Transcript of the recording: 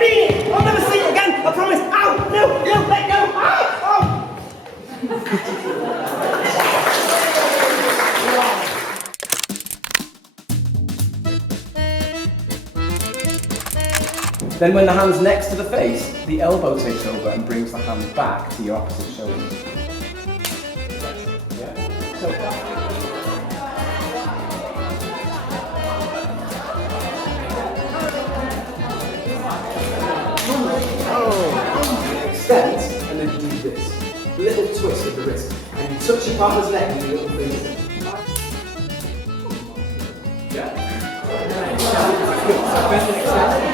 mean it. I'll never see it again. I promise. Ow! No! No! Let go! Ah! Oh! Then when the hand's next to the face, the elbow takes over and brings the hand back to your opposite shoulder. Yeah? So, extend and then do this. Little twist of the wrist. And you touch your partner's neck with your little finger. Yeah? Good. So bend and extend.